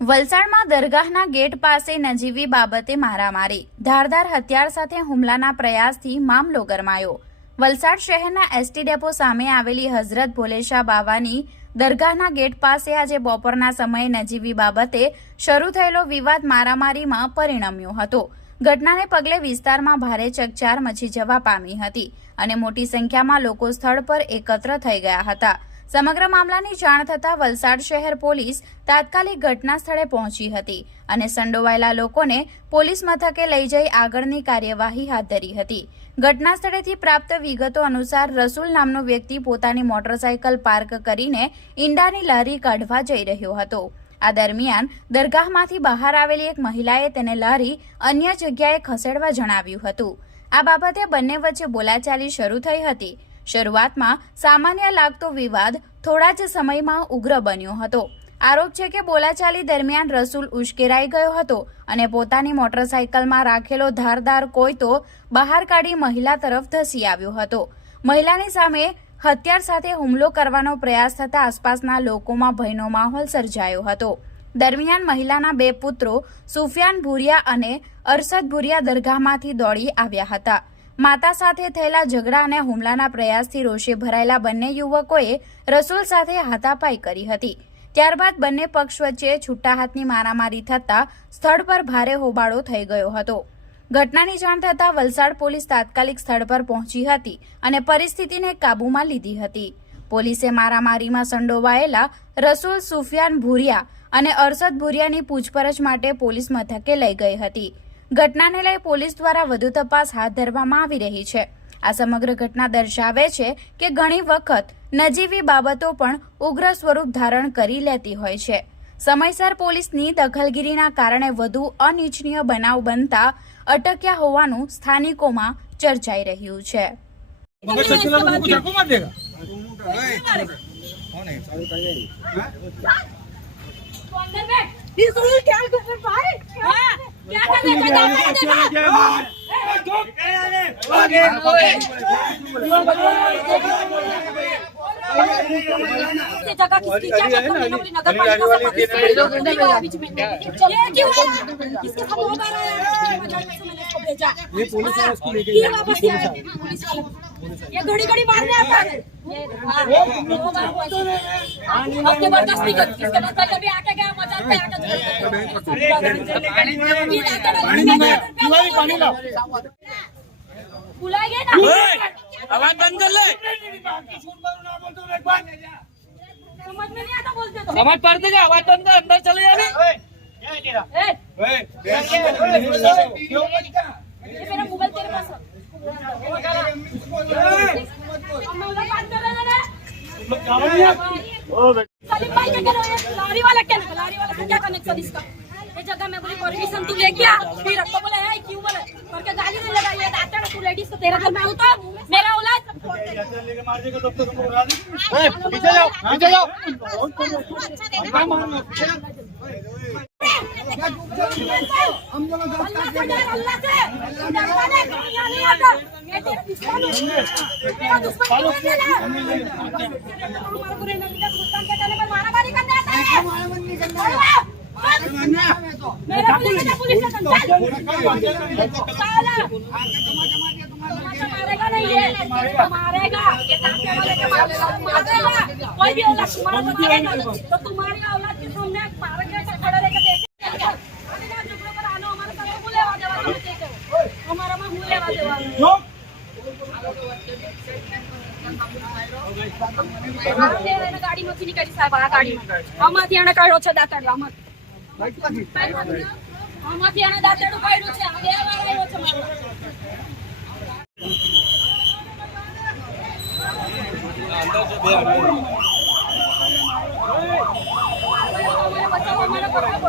વલસાડમાં દરગાહના ગેટ પાસે નજીવી બાબતે મારામારી, ધારદાર હથિયાર સાથે હુમલાના પ્રયાસથી મામલો ગરમાયો। વલસાડ શહેરના એસટી ડેપો સામે આવેલી હઝરત ભોલેશાહ બાવાની દરગાહના ગેટ પાસે આજે બપોરના સમયે નજીવી બાબતે શરૂ થયેલો વિવાદ મારામારીમાં પરિણમ્યો હતો। ઘટનાને પગલે વિસ્તારમાં ભારે ચકચાર મચી જવા પામી હતી અને મોટી સંખ્યામાં લોકો સ્થળ પર એકત્ર થઈ ગયા હતા। સમગ્ર મામલાની જાણ થતાં વલસાડ શહેર પોલીસ તાત્કાલિક ઘટના સ્થળે પહોંચી હતી અને સંડોવાયેલા લોકોને પોલીસ મથકે લઈ જઈ આગળની કાર્યવાહી હાથ ધરી હતી। ઘટના સ્થળેથી પ્રાપ્ત વિગતો અનુસાર રસૂલ નામનો વ્યક્તિ પોતાની મોટરસાયકલ પાર્ક કરીને ઈંડાની લારી કાઢવા જઈ રહ્યો હતો। આ દરમિયાન દરગાહમાંથી બહાર આવેલી એક મહિલાએ તેને લારી અન્ય જગ્યાએ ખસેડવા જણાવ્યું હતું। આ બાબતે બંને વચ્ચે બોલાચાલી શરૂ થઈ હતી। શરૂઆતમાં સામાન્ય લાગતો વિવાદ થોડા જ સમયમાં ઉગ્ર બન્યો હતો। આરોપ છે કે બોલાચાલી દરમિયાન રસૂલ ઉશ્કેરાઈ ગયો હતો અને પોતાની મોટરસાયકલમાં રાખેલો ધારદાર કોયતો બહાર કાઢી મહિલા તરફ ધસી આવ્યો હતો। મહિલાની સામે હથિયાર સાથે હુમલો કરવાનો પ્રયાસ થતા આસપાસના લોકોમાં ભયનો માહોલ સર્જાયો હતો। દરમિયાન મહિલાના બે પુત્રો સુફિયાન ભુરિયા અને અરશદ ભુરિયા દરગાહમાંથી દોડી આવ્યા હતા। માતા સાથે થયેલા ઝઘડા અને હુમલાના પ્રયાસથી રોષે ભરાયેલા બંને યુવકોએ રસૂલ સાથે હાથાપાઈ કરી હતી। ત્યારબાદ બંને પક્ષ વચ્ચે છૂટા હાથની મારામારી થતા સ્થળ પર ભારે હોબાળો થઈ ગયો હતો। ઘટનાની જાણ થતાં વલસાડ પોલીસ તાત્કાલિક સ્થળ પર પહોંચી હતી અને પરિસ્થિતિને કાબૂમાં લીધી હતી। પોલીસે મારામારીમાં સંડોવાયેલા રસૂલ, સુફિયાન ભુરિયા અને અરશદ ભુરિયાની પૂછપરછ માટે પોલીસ મથકે લઈ ગઈ હતી। ઘટનાને લઈ પોલીસ દ્વારા વધુ તપાસ હાથ ધરવામાં આવી રહી છે। આ સમગ્ર ઘટના દર્શાવે છે કે ઘણી વખત નજીવી બાબતો પણ ઉગ્ર સ્વરૂપ ધારણ કરી લેતી હોય છે। સમયસર પોલીસની દખલગીરીના કારણે વધુ અનિચ્છનીય બનાવ બનતા અટક્યા હોવાનું સ્થાનિકોમાં ચર્ચાઈ રહ્યું છે। ये घड़ी घड़ी मारने आता है। जबरदस्ती कर इसके बाद पहले भी आके गया मजाक पे आके बुलाए गए ना। आवाज बंद कर ले। समझ में नहीं आता बोलते तो समझ पड़ते क्या? आवाज बंद कर, अंदर चले जाने। ये मेरा मोबाइल तेरे पास है। सलीम भाई क्या करो? लारी वाला क्या क्या कनेक्शन इसका? ये जगह मैं बोली परमिशन तू लेके आ, फिर तो बोले है क्यों बोले करके गाली नहीं लगाई है। दाता तू लेडीज तो तेरा घर में आऊं तो मेरा औलाद लेके मार देगा तब तो तुमको उड़ा दी। पीछे जाओ, पीछे जाओ। हम लोग अल्लाह से डरता नहीं आता। ये तेरा दुश्मन है, तेरा दुश्मन है ना। हमारे पूरे नबी का दुश्मन के कहने पर मारामारी करने आता है। मेरा पुलिस स्टेशन मारेगा नहीं, ये मारेगा कोई भी औलाद तुम्हारा मारेगा तो तुम्हारी औलाद के सामने मारेगा खड़ा रहेगा। ગાડી માંથી નીકળી સાહેબ, આ ગાડી આમાંથી એને કાઢ્યો છે દાંતરડું, આમાંથી એને દાંતરડું કાઢ્યું છે। આ બે વાર આવ્યો છે મારો। બચાવો, મને બચાવો।